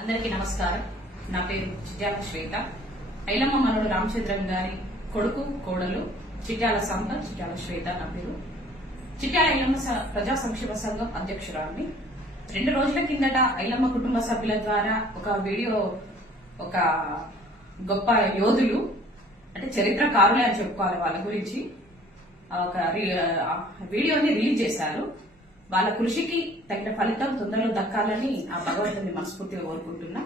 అందరికీ నమస్కారం. నా పేరు చిట్యాల శ్వేత. ఐలమ్మ మనోడు రామచంద్రం గారి కొడుకు కోడలు చిట్యాల సంపత్, చిట్యాల శ్వేత నా పేరు. చిట్యాల ఐలమ్మ ప్రజా సంక్షేమ సంఘం అధ్యక్షురాలిని. 2 రోజుల కిందట ఐలమ్మ కుటుంబ సభ్యుల ద్వారా ఒక వీడియో, ఒక గొప్ప యోధులు అంటే చరిత్రకారులే అని చెప్పుకోవాలి వాళ్ళ గురించి, ఒక వీడియోని రిలీజ్ చేశారు. వాళ్ళ కృషికి తగిన ఫలితం తొందరలో దక్కాలని ఆ భగవంతుని మనస్ఫూర్తిగా కోరుకుంటున్నా.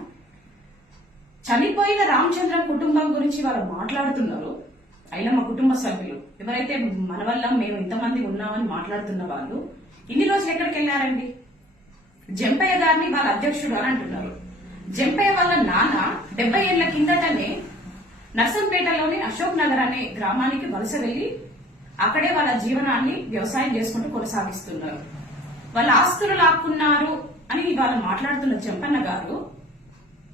చనిపోయిన రామచంద్రన్ కుటుంబం గురించి వాళ్ళు మాట్లాడుతున్నారు. ఐలమ్మ కుటుంబ సభ్యులు ఎవరైతే మన వల్ల మేము ఇంతమంది ఉన్నామని మాట్లాడుతున్న వాళ్ళు ఇన్ని రోజులు ఎక్కడికి వెళ్లారండి? జంపయ్య గారిని వాళ్ళ అధ్యక్షుడు అని అంటున్నారు. జంపయ్య వాళ్ళ నాన్న 70 ఏళ్ల కిందటనే నర్సంపేటలోని అశోక్ నగర్ అనే గ్రామానికి వలస వెళ్లి అక్కడే వాళ్ళ జీవనాన్ని వ్యవసాయం చేసుకుంటూ కొనసాగిస్తున్నారు. వాళ్ళ ఆస్తులు లాక్కున్నారు అని వాళ్ళు మాట్లాడుతున్న జంపన్న గారు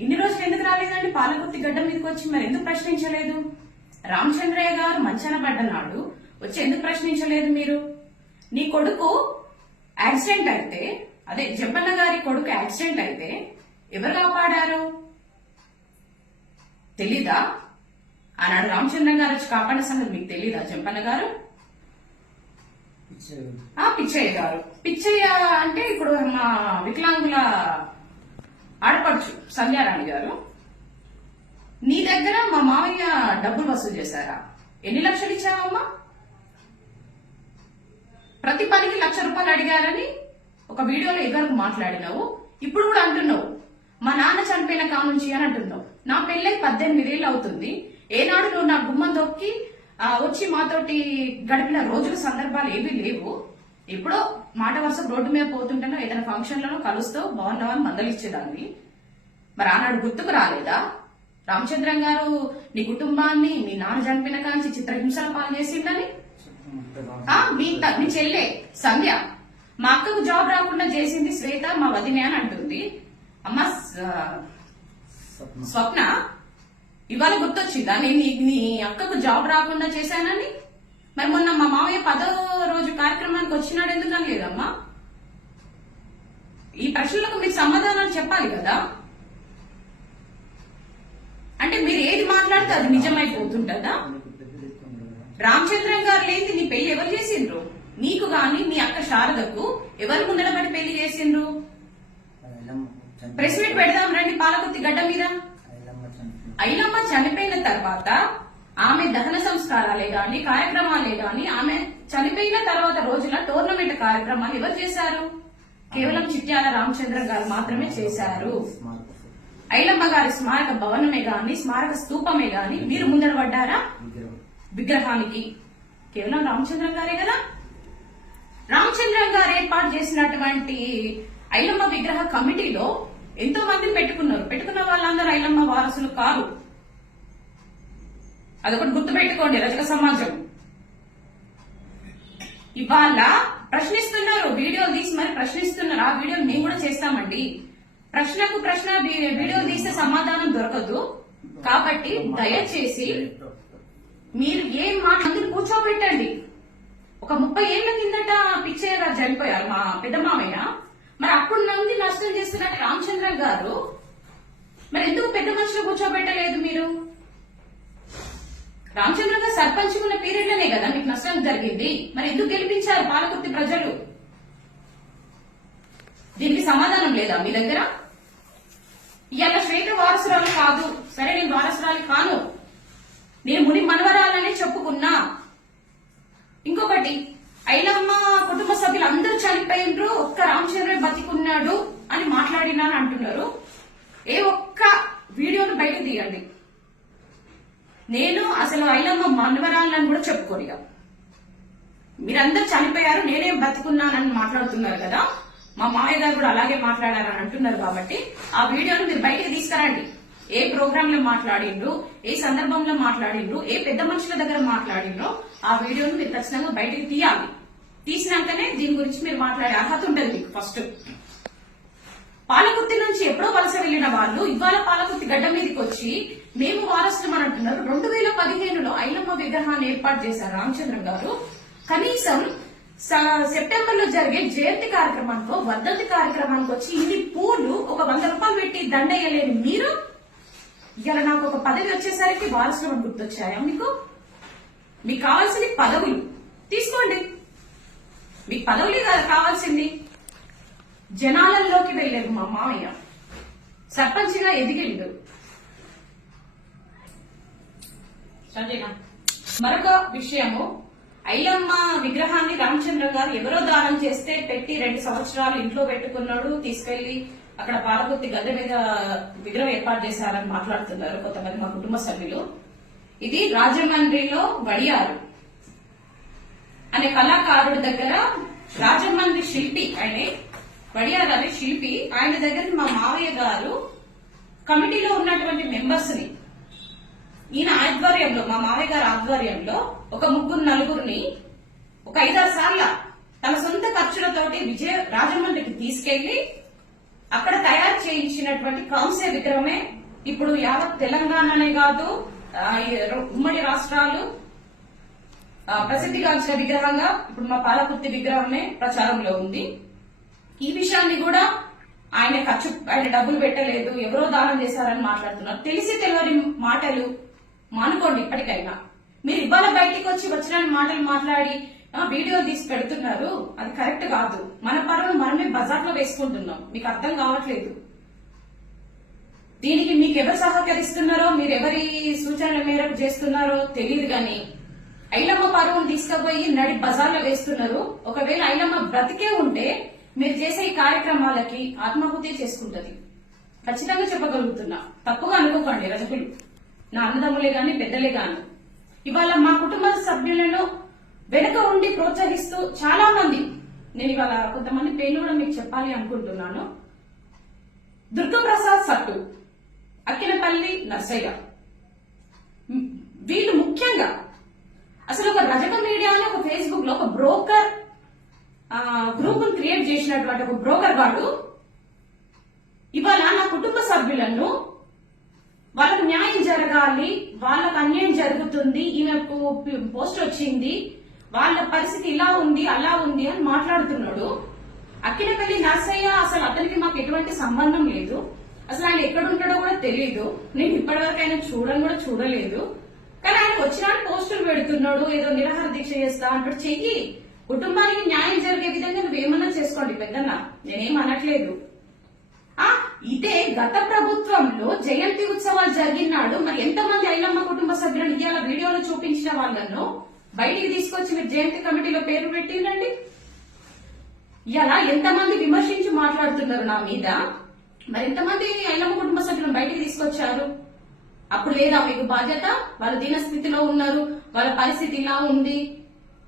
ఇన్ని రోజులు ఎందుకు రాలేదండి? పాలకుర్తి గడ్డ మీదకి వచ్చి మరి ఎందుకు ప్రశ్నించలేదు? రామచంద్రయ్య గారు మంచాన పడ్డనాడు వచ్చి ఎందుకు ప్రశ్నించలేదు మీరు? నీ కొడుకు యాక్సిడెంట్ అయితే, అదే జంపన్న గారి కొడుకు యాక్సిడెంట్ అయితే ఎవరు కాపాడారు? తెలీదా? ఆనాడు రామచంద్రన్ గారు వచ్చి కాపాడిన సంగతి మీకు తెలీదా? జంపన్న గారు, పిచ్చయ్య గారు. పిచ్చయ్య అంటే ఇప్పుడు మా వికలాంగుల ఆడపడుచు సంధ్యారాణి గారు. నీ దగ్గర మా మావయ్య డబ్బులు వసూలు చేశారా? ఎన్ని లక్షలు ఇచ్చావమ్మా? ప్రతి పనికి ₹1,00,000 అడిగారని ఒక వీడియోలో ఎగరకు మాట్లాడినావు. ఇప్పుడు కూడా అంటున్నావు మా నాన్న చనిపోయిన కానుంచి అని అంటున్నావు. నా పెళ్ళై 18 ఏళ్ళు అవుతుంది. ఏనాడు నువ్వు నా గుమ్మం దొక్కి వచ్చి మాతోటి గడిపిన రోజుల సందర్భాలు ఏవీ లేవు. ఎప్పుడో మాట వరుస రోడ్డు మీద పోతుంటానో ఏదైనా ఫంక్షన్లను కలుస్తూ బాగున్నావని మందలిచ్చేదాన్ని. మరి ఆనాడు గుర్తుకు రాలేదా? రామచంద్రన్ గారు నీ కుటుంబాన్ని మీ నాన్న చనిపోయిన కాంచి చిత్రహింసల పాలు చేసిందని. మీ చెల్లె సంధ్య మా అక్కకు జాబ్ రాకుండా చేసింది శ్వేత మా వదినే అని అంటుంది. అమ్మ స్వప్న, ఇవాళ గుర్తొచ్చిందా నేను నీ అక్కకు జాబ్ రాకుండా చేశానని? మరి మొన్న మా మావయ్య 10వ రోజు కార్యక్రమానికి వచ్చినాడు ఎందుకని లేదమ్మా? ఈ ప్రశ్నలకు మీరు సమాధానాలు చెప్పాలి కదా. అంటే మీరు ఏది మాట్లాడితే అది నిజమైపోతుంటదా? రామచంద్రన్ గారు లేని నీ పెళ్లి ఎవరు చేసిండ్రు? నీకు గాని నీ అక్క శారదకు ఎవరు ముందరబడి పెళ్లి చేసిండ్రు? ప్రెస్ మీట్ పెడదాం రండి పాలకుర్తి గడ్డ మీద. ఐలమ్మ చనిపోయిన తర్వాత ఆమె దహన సంస్కారాలే గాని, కార్యక్రమాలే గాని, ఆమె చనిపోయిన తర్వాత రోజుల టోర్నమెంట్ కార్యక్రమాలు ఎవరు చేశారు? కేవలం చిట్యాల రామచంద్రన్ గారు మాత్రమే చేశారు. ఐలమ్మ గారి స్మారక భవనమే గాని, స్మారక స్తూపమే గాని మీరు ముందర పడ్డారా? విగ్రహానికి కేవలం రామచంద్రన్ గారే కదా. రామచంద్రన్ గారు ఏర్పాటు చేసినటువంటి ఐలమ్మ విగ్రహ కమిటీలో ఎంతో మందిని పెట్టుకున్నారు. పెట్టుకున్న వాళ్ళందరూ ఐలమ్మ వారసులు కాదు. అదొకటి గుర్తు పెట్టుకోండి. రజక సమాజం ఇవాళ ప్రశ్నిస్తున్నారు, వీడియోలు తీసి మరి ప్రశ్నిస్తున్నారు. ఆ వీడియోలు మేము కూడా చేస్తామండి. ప్రశ్నకు ప్రశ్న వీడియోలు తీస్తే సమాధానం దొరకదు. కాబట్టి దయచేసి మీరు ఏం మాట్లాడి కూర్చోబెట్టండి. ఒక 30 ఏళ్ల కిందట పిచ్చయ్య గారు చనిపోయారు, మా పెద్ద మామయ్య. మరి అప్పుడు నుండి నష్టం చేస్తున్నట్టు రామచంద్రన్ గారు మరి ఎందుకు పెద్ద మనుషులు కూర్చోబెట్టలేదు మీరు? రామచంద్రన్ గారు సర్పంచ్ ఉన్న పీరియడ్ లోనే కదా మీకు నష్టం జరిగింది. మరి ఎందుకు గెలిపించారు పాలకుర్తి ప్రజలు? దీనికి సమాధానం లేదా మీ దగ్గర? ఇవాళ శ్వేత వారసురాలు కాదు. సరే, నేను వారసురాలు కాను, నేను ముని మనవరాలనే చెప్పుకున్నా. ఇంకొకటి, ఐలమ్మ కుటుంబ సభ్యులు అందరూ చనిపోయిండ్రు, ఒక్క రామచంద్రయ్య బతికున్నాడు అని మాట్లాడినాను అంటున్నారు. ఏ ఒక్క వీడియోను బయట తీయండి. నేను అసలు ఐలమ్మ మనవరాలని కూడా చెప్పుకోనిగా. మీరందరూ చనిపోయారు, నేనేం బతుకున్నానని మాట్లాడుతున్నారు కదా. మా మామయ్య గారు కూడా అలాగే మాట్లాడారని అంటున్నారు. కాబట్టి ఆ వీడియోను మీరు బయటకు తీసుకురండి. ఏ ప్రోగ్రామ్ లో మాట్లాడిండ్రు, ఏ సందర్భంలో మాట్లాడిండ్రు, ఏ పెద్ద మనుషుల దగ్గర మాట్లాడిండ్రో ఆ వీడియోను మీరు ఖచ్చితంగా బయటకు తీయాలి. తీసినాకనే దీని గురించి మీరు మాట్లాడే అర్హత ఉంటుంది మీకు. ఫస్ట్ పాలకుర్తి నుంచి ఎప్పుడో వలస వెళ్లిన వాళ్ళు ఇవాళ పాలకుర్తి గడ్డ మీదకి వచ్చి మేము వారసులం అని అంటున్నారు. 2015లో ఐలమ్మ విగ్రహాన్ని ఏర్పాటు చేశారు రామచంద్రన్ గారు. కనీసం సెప్టెంబర్ లో జరిగే జయంతి కార్యక్రమానికి వర్ధంతి కార్యక్రమానికి వచ్చి ఇది పూలు ఒక 100 రూపాయలు పెట్టి దండయ్యలేని మీరు ఇలా నాకు ఒక పదవి వచ్చేసరికి వారసులు అని గుర్తొచ్చాయా మీకు కావాల్సింది పదవులు తీసుకోండి. మీకు పదవులే కాదు కావాల్సింది. జనాలలోకి వెళ్ళారు మా మామయ్య, సర్పంచ్ గా ఎదిగిండు. మరొక విషయము, ఐలమ్మ విగ్రహాన్ని రామచంద్ర గారు ఎవరో దానం చేస్తే పెట్టి 2 సంవత్సరాలు ఇంట్లో పెట్టుకున్నాడు, తీసుకెళ్లి అక్కడ పాలకుర్తి గద్దె మీద విగ్రహం ఏర్పాటు చేశారని మాట్లాడుతున్నారు కొంతమంది మా కుటుంబ సభ్యులు. ఇది రాజమండ్రిలో వడియారు అనే కళాకారుడి దగ్గర, రాజమండ్రి శిల్పి ఆయన వడియారు అనే శిల్పి, ఆయన దగ్గర మా మావయ్య గారు కమిటీలో ఉన్నటువంటి మెంబర్స్ ని ఈయన ఆధ్వర్యంలో, మా మావయ్య గారి ఆధ్వర్యంలో ఒక 3-4 ఒక 5-6 సార్ల తన సొంత ఖర్చులతోటి రాజమండ్రికి తీసుకెళ్లి అక్కడ తయారు చేయించినటువంటి కాంస్య విగ్రహమే ఇప్పుడు యావత్ తెలంగాణనే కాదు ఉమ్మడి రాష్ట్రాలు ప్రసిద్ధిగాంచిన విగ్రహంగా ఇప్పుడు మా పాలకుర్తి విగ్రహమే ప్రచారంలో ఉంది. ఈ విషయాన్ని కూడా ఆయన డబ్బులు పెట్టలేదు, ఎవరో దానం చేశారని మాట్లాడుతున్నారు. తెలిసి తెలియని మాటలు మానుకోండి ఇప్పటికైనా. మీరు ఇవాళ బయటికి వచ్చిన మాటలు మాట్లాడి వీడియో తీసి పెడుతున్నారు, అది కరెక్ట్ కాదు. మన పరువును మనమే బజార్లో వేసుకుంటున్నాం, మీకు అర్థం కావట్లేదు. దీనికి మీకు ఎవరు సహకరిస్తున్నారో, మీరు ఎవరి సూచనల మేరకు చేస్తున్నారో తెలియదు గాని ఐలమ్మ పరువును తీసుకుపోయి నడి బజార్లో వేస్తున్నారు. ఒకవేళ ఐలమ్మ బ్రతికే ఉంటే మీరు చేసే ఈ కార్యక్రమాలకి ఆత్మాహుతి చేసుకుంటది, ఖచ్చితంగా చెప్పగలుగుతున్నా. తప్పుగా అనుకోకండి రజకులు, నా అన్నదమ్ములే గాని పెద్దలే గాని. ఇవాళ మా కుటుంబ సభ్యులను వెనుక ఉండి ప్రోత్సహిస్తూ చాలా మంది, నేను ఇవాళ కొంతమంది పేర్లు కూడా మీకు చెప్పాలి అనుకుంటున్నాను. దుర్గప్రసాద్ సట్టు, అక్కినపల్లి నర్సయ్య, వీళ్ళు ముఖ్యంగా అసలు ఒక రజక మీడియాలో ఒక ఫేస్బుక్ లో ఒక బ్రోకర్ గ్రూప్ క్రియేట్ చేసినటువంటి ఒక బ్రోకర్ వాడు ఇవాళ నా కుటుంబ సభ్యులను వాళ్ళకు న్యాయం జరగాలి, వాళ్ళకు అన్యాయం జరుగుతుంది, ఈమెకు పోస్ట్ వచ్చింది, వాళ్ళ పరిస్థితి ఇలా ఉంది అలా ఉంది అని మాట్లాడుతున్నాడు. అక్కినపల్లి నర్సయ్య అసలు అతనికి మాకు ఎటువంటి సంబంధం లేదు, అసలు ఆయన ఎక్కడుంటాడో కూడా తెలియదు, నేను ఇప్పటివరకు ఆయన చూడలేదు. కానీ ఆయన వచ్చిన పోస్టులు పెడుతున్నాడు, ఏదో నిరాహార దీక్ష చేస్తా అంటాడు. చెయ్యి, కుటుంబానికి న్యాయం జరిగే విధంగా నువ్వేమన్నా చేసుకోండి పెద్దన్న, నేనేం అనట్లేదు. ఇదే గత ప్రభుత్వంలో జయంతి ఉత్సవాలు జరిగినాడు మరి ఎంతమంది ఐలమ్మ కుటుంబ సభ్యులను ఇవాళ వీడియోలో చూపించిన వాళ్ళను బయటికి తీసుకొచ్చి మీరు జయంతి కమిటీలో పేరు పెట్టినండి. ఇలా ఎంతమంది విమర్శించి మాట్లాడుతున్నారు నా మీద, మరి ఎంతమంది ఐలమ్మ కుటుంబ సభ్యులను బయటికి తీసుకొచ్చారు? అప్పుడు లేదా మీకు బాధ్యత? వాళ్ళు దీనస్థితిలో ఉన్నారు, వాళ్ళ పరిస్థితి ఇలా ఉంది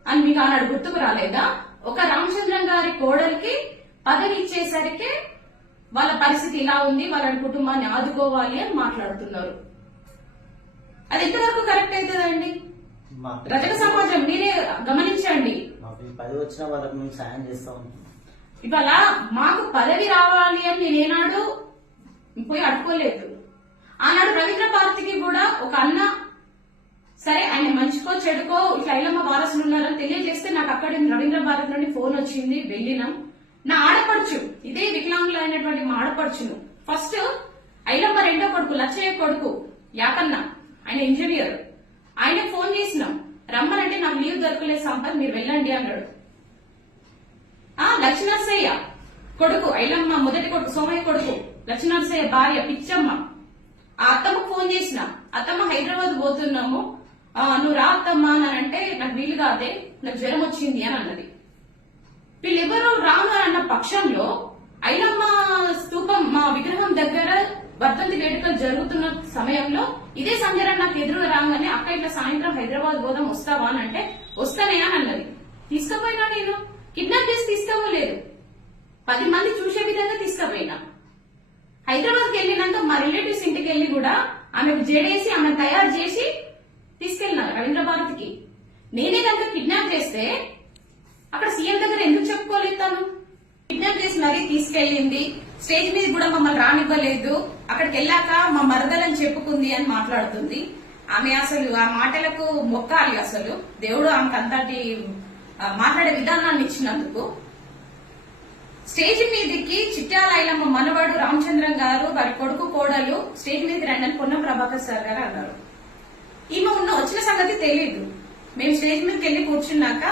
అని మీకు ఆనాడు గుర్తుకు రాలేదా? ఒక రామచంద్రం గారి కోడలికి పదవి ఇచ్చేసరికి వాళ్ళ పరిస్థితి ఇలా ఉంది, వాళ్ళ కుటుంబాన్ని ఆదుకోవాలి అని మాట్లాడుతున్నారు. అది ఎంతవరకు కరెక్ట్ అవుతుందండి? రజక సమాజం మీరే గమనించండి. ఇవాళ మాకు పదవి రావాలి అని నేనేనాడు పోయి అడుకోలేదు. ఆనాడు రవీంద్ర భారతికి కూడా ఒక అన్న, సరే ఆయన మంచికో చెడుకో ఇట్లా ఐలమ్మ వారసులు ఉన్నారని తెలియజేస్తే నాకు అక్కడ రవీంద్ర భారతి నుండి ఫోన్ వచ్చింది, వెళ్ళినాం. నా ఆడపడుచు, ఇదే వికలాంగులు అయినటువంటి మా ఆడపడుచును ఫస్ట్ ఐలమ్మ రెండో కొడుకు లచ్చయ్య కొడుకు యాకన్న, ఆయన ఇంజనీర్, ఆయన ఫోన్ చేసినాం, రమ్మనంటే నాకు లీవ్ దొరకలేదు సంపత్, మీరు వెళ్ళండి అన్నాడు. లక్ష్మీనరసయ్య కొడుకు, ఐలమ్మ మొదటి కొడుకు సోమయ్య కొడుకు, లక్ష్మీనరసయ్య భార్య పిచ్చమ్మ, ఆ అత్తమ్మకు ఫోన్ చేసిన, అత్తమ్మ హైదరాబాద్ పోతున్నాము, నువ్వు రా అత్తమ్మ అని అంటే నాకు వీలు కాదే, నాకు జ్వరం వచ్చింది అని అన్నది. వీళ్ళెవరూ రాను అన్న పక్షంలో ఐలమ్మ స్తూపం మా విగ్రహం దగ్గర వర్ధంతి వేడుకలు జరుగుతున్న సమయంలో ఇదే సంజయ్ నాకు ఎదురుగా రాగానే అక్క ఇట్లా సాయంత్రం హైదరాబాద్ పోదాం వస్తావా అని అంటే వస్తానే అని అన్నది. తీసుకుపోయినా, నేను కిడ్నాప్ చేసి తీసుకోలేదు, 10 మంది చూసే విధంగా తీసుకుపోయినా. హైదరాబాద్కి వెళ్ళినాక మా రిలేటివ్స్ ఇంటికి వెళ్లి కూడా ఆమెకు జడేసి ఆమె తయారు చేసి తీసుకెళ్ళినా రవీంద్ర భారతికి. నేనే కనుక కిడ్నాప్ చేస్తే అక్కడ సీఎం దగ్గర ఎందుకు చెప్పుకోలేదు? తను కిడ్నాప్ చేసి మరీ తీసుకెళ్లింది, స్టేజ్ మీద కూడా మమ్మల్ని రానివ్వలేదు, అక్కడికి వెళ్ళాక మా మరదలని చెప్పుకుంది అని మాట్లాడుతుంది. ఆమె అసలు ఆ మాటలకు మొక్కాలి, అసలు దేవుడు ఆమెకు అంతటి మాట్లాడే విధానాన్ని ఇచ్చినందుకు. స్టేజ్ మీదకి చిట్యాల ఐలమ్మ మనవడు రామచంద్రం గారు వారి కొడుకు కోడలు స్టేజ్ మీదకి రండి అని పొన్నం ప్రభాకర్ సార్ గారు అన్నారు. ఈమె వచ్చిన సంగతి తెలియదు. మేము స్టేజ్ మీదకి వెళ్లి కూర్చున్నాక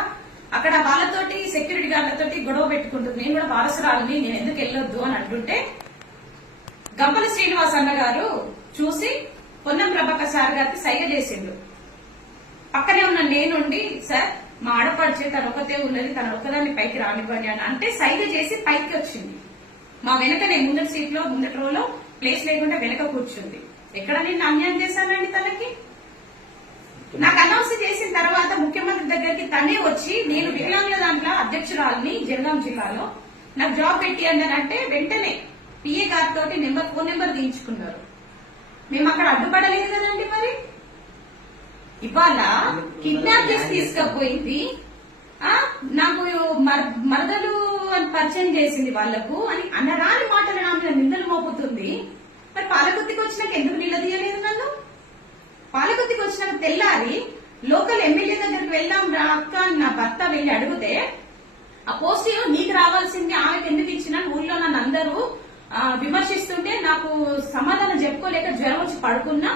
అక్కడ వాళ్ళతోటి సెక్యూరిటీ గార్డులతోటి గొడవ పెట్టుకుంటుంది. నేను కూడా వారసురాలని, నేను ఎందుకు వెళ్ళొద్దు అని అంటుంటే గంపల శ్రీనివాస్ అన్న గారు చూసి పొన్నం ప్రభాకర్ సార్ గారికి సైగ చేసిండు. పక్కనే ఉన్న నేనుండి, సార్ మా ఆడపడిచే తను ఒకతే ఉన్నది, తన ఒక్కదాన్ని పైకి రానివ్వండి అని అంటే సైగ చేసి పైకి వచ్చింది. మా వెనక నేను ముందటి సీట్ లో ముందటి రోలో ప్లేస్ లేకుండా వెనక కూర్చుంది. ఎక్కడ నేను అన్యాయం చేశానండి తనకి? నాకు అనౌన్స్ చేసిన తర్వాత ముఖ్యమంత్రి దగ్గరికి తనే వచ్చి నేను వికలాంగుల దాంట్లో అధ్యక్షురాలని జనగాం జిల్లాలో నాకు జాబ్ పెట్టి అంటే వెంటనే పిఏ గారితో ఫోన్ నెంబర్ తీయించుకున్నారు. మేము అక్కడ అడ్డుపడలేదు కదండి. మరి ఇవాళ కిడ్నాప్ చేసి తీసుకపోయింది, నాకు మరదలు అని పరిచయం చేసింది వాళ్లకు అని అనరాని మాటలు నా మీద నిందలు మోపుతుంది. మరి పాలకుర్తికి వచ్చినాక ఎందుకు నిలదీయలేదు నన్ను? పాలకుర్తికి వచ్చినాక తెల్లారి లోకల్ ఎమ్మెల్యే దగ్గరికి వెళ్దాం రా అక్క అని నా భర్త వెళ్లి అడిగితే ఆ పోస్ట్ నీకు రావాల్సింది ఆమెకు ఎందుకు ఇచ్చినా ఊళ్ళో నన్ను అందరూ విమర్శిస్తుంటే నాకు సమాధానం చెప్పుకోలేక జ్వరం వచ్చి పడుకున్నా,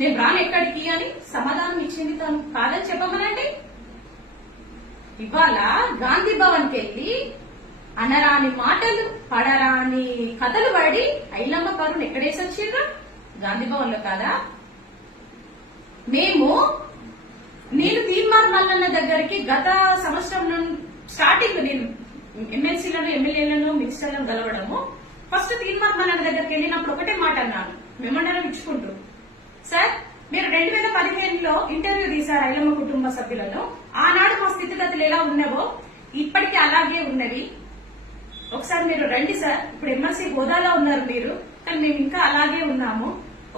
నేను రాను ఎక్కడికి అని సమాధానం ఇచ్చింది తను. కాదని చెప్పమనండి. ఇవాళ గాంధీ భవన్ కి వెళ్లి అనరాని మాటలు పడరాని కథలు పడి ఐలమ్మ పరువును ఎక్కడేసి వచ్చిండ్రా? గాంధీ భవన్ లో కాదా? నేను తీర్మార్ మల్లన్న దగ్గరికి గత సంవత్సరం స్టార్టింగ్ నేను ఎమ్మెల్సీలను ఎమ్మెల్యేలను మినిస్టర్లను కలవడము, ఫస్ట్ తీర్మార్ మల్లన్న దగ్గరికి వెళ్ళినప్పుడు ఒకటే మాట అన్నాను, మెమోండరం ఇచ్చుకుంటూ, సార్ మీరు 2015లో ఇంటర్వ్యూ తీశారు ఐలమ్మ కుటుంబ సభ్యులను. ఆనాడు మా స్థితిగతులు ఎలా ఉన్నావో ఇప్పటికీ అలాగే ఉన్నవి. ఒకసారి మీరు రండి సార్, ఇప్పుడు ఎమ్మెల్సీ హోదాలో ఉన్నారు మీరు, కానీ మేము ఇంకా అలాగే ఉన్నాము.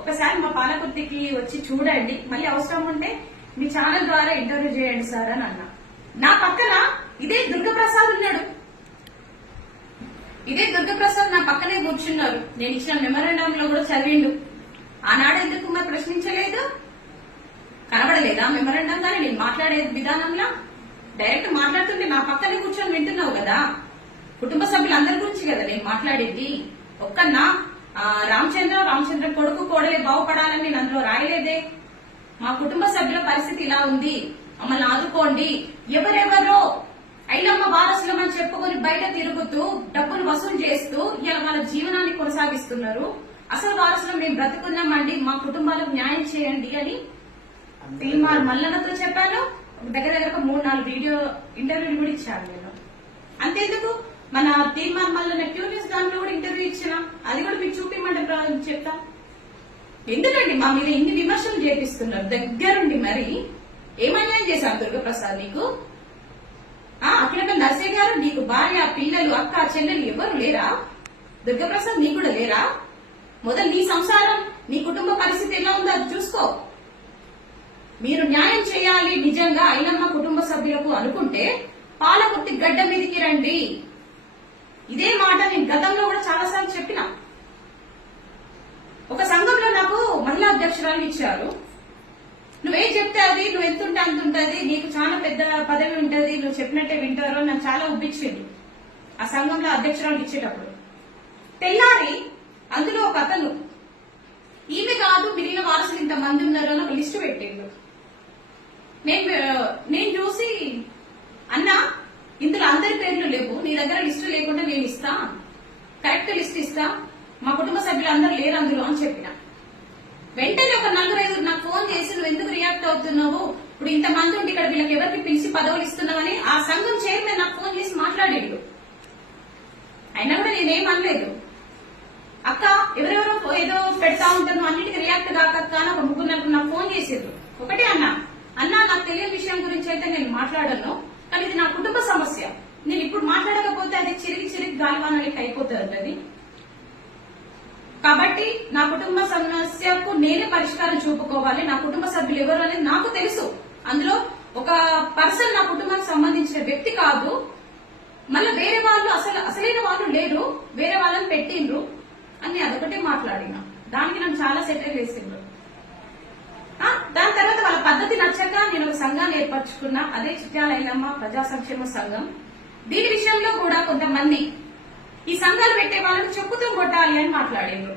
ఒకసారి మా పాలకుర్తికి వచ్చి చూడండి, మళ్ళీ అవసరం ఉంటే మీ ఛానల్ ద్వారా ఇంటర్వ్యూ చేయండి సార్ అని అన్నా. నా పక్కన ఇదే దుర్గప్రసాద్ ఉన్నాడు. ఇదే దుర్గప్రసాద్ నా పక్కనే కూర్చున్నారు. నేను ఇచ్చిన మెమోరాండం లో కూడా చదివిండు. ఆనాడు ఎందుకు మరి ప్రశ్నించలేదు? కనబడలేదా మెమోరాండం గానీ నేను మాట్లాడే విధానంలో? డైరెక్ట్ మాట్లాడుతుంటే నా పక్కనే కూర్చొని వింటున్నావు కదా. కుటుంబ సభ్యులందరి గురించి కదా నేను మాట్లాడేది. ఒక్కన్నా రామచంద్ర కొడుకు కోడలే బాగుపడాలని నేను అందులో రాయలేదే. మా కుటుంబ సభ్యుల పరిస్థితి ఇలా ఉంది, మమ్మల్ని ఆదుకోండి. ఎవరెవరో ఐలమ్మ వారసులమని చెప్పుకొని బయట తిరుగుతూ డబ్బులు వసూలు చేస్తూ ఇలా వాళ్ళ జీవనాన్ని కొనసాగిస్తున్నారు. అసలు వారసులు మేము బ్రతుకున్నామండి, మా కుటుంబాలకు న్యాయం చేయండి అని తీర్మార్ మల్లన్నతో చెప్పాను. దగ్గర దగ్గర 3-4 వీడియో ఇంటర్వ్యూలు కూడా ఇచ్చాను నేను. అంతేందుకు మన తీర్మార్ మల్లన్న ట్యూనిస్ దాంట్లో కూడా ఇంటర్వ్యూ ఇచ్చిన, అది కూడా మీకు చూపిమంటే చెప్తా. ఎందుకండి మా మీద ఇన్ని విమర్శలు చేపిస్తున్నారు దగ్గరుండి? మరి ఏమన్యాయం చేశారు దుర్గప్రసాద్ నీకు? అఖిలపల్లి నర్సయ్య గారు నీకు భార్య పిల్లలు అక్క చెల్లెలు ఎవరు లేరా? దుర్గప్రసాద్ నీకు కూడా లేరా? మొదలు నీ సంసారం నీ కుటుంబ పరిస్థితి ఎలా ఉందో అది చూసుకో. మీరు న్యాయం చేయాలి నిజంగా ఐలమ్మ కుటుంబ సభ్యులకు అనుకుంటే పాలకుర్తి గడ్డ మీదకి రండి. ఇదే మాట నేను గతంలో కూడా చాలాసార్లు చెప్పిన. ఒక సంఘంలో నాకు మహిళా అధ్యక్షురాలు ఇచ్చారు. నువ్వేం చెప్తే అది, నువ్వు ఎంతుంటే అంత ఉంటది, నీకు చాలా పెద్ద పదవి ఉంటది, నువ్వు చెప్పినట్టే వింటారు నాకు చాలా ఉబ్బిచ్చింది ఆ సంఘంలో అధ్యక్షురాలు ఇచ్చేటప్పుడు. తెల్లారి అందులో ఒక అతను ఈమె కాదు మిగిలిన వారసులు ఇంతమంది ఉన్నారు అని ఒక లిస్టు పెట్టిండు. నేను చూసి అన్నా ఇందులో అందరి పేర్లు లేవు, నీ దగ్గర లిస్టు లేకుండా నేను ఇస్తా, కరెక్ట్ లిస్ట్ ఇస్తా, మా కుటుంబ సభ్యులు అందరూ లేరు అందులో అని చెప్పిన. వెంటనే ఒక 4-5 నాకు ఫోన్ చేసి నువ్వు ఎందుకు రియాక్ట్ అవుతున్నావు, ఇప్పుడు ఇంతమంది ఉండి ఇక్కడ వీళ్ళకి ఎవరికి పిలిచి పదవులు ఇస్తున్నావని ఆ సంఘం చైర్మన్ నాకు ఫోన్ చేసి మాట్లాడాడు. అయినా కూడా నేనేం అనలేదు. అక్క ఎవరెవరో ఏదో పెడతా ఉంటాను అన్నిటికీ రియాక్ట్ కాకక్క అని ఒక 3-4 నాకు ఫోన్ చేసేది. ఒకటే అన్నా నాకు తెలియని విషయం గురించి అయితే నేను మాట్లాడను, కానీ ఇది నా కుటుంబ సమస్య, నేను ఇప్పుడు మాట్లాడకపోతే అది చిరిగి గాలివానలకి అయిపోతుంది అది. కాబట్టి నా కుటుంబ సమస్యకు నేనే పరిష్కారం చూపుకోవాలి. నా కుటుంబ సభ్యులు ఎవరు అనేది నాకు తెలుసు. అందులో ఒక పర్సన్ నా కుటుంబానికి సంబంధించిన వ్యక్తి కాదు. మళ్ళీ వేరే వాళ్ళు అసలైన వాళ్ళు లేరు, వేరే వాళ్ళని పెట్టిండ్రు అని అదొకటే మాట్లాడినా. దానికి నన్ను చాలా సెటిల్ వేసిండ్రు. దాని తర్వాత వాళ్ళ పద్ధతి నచ్చక నేను ఒక సంఘాన్ని ఏర్పరచుకున్నా, అదే చిట్యాల ఐలమ్మ ప్రజా సంక్షేమ సంఘం. దీని విషయంలో కూడా కొంతమంది ఈ సంఘాలు పెట్టే వాళ్ళని చెప్పుతూ కొట్టాలి అని మాట్లాడారు.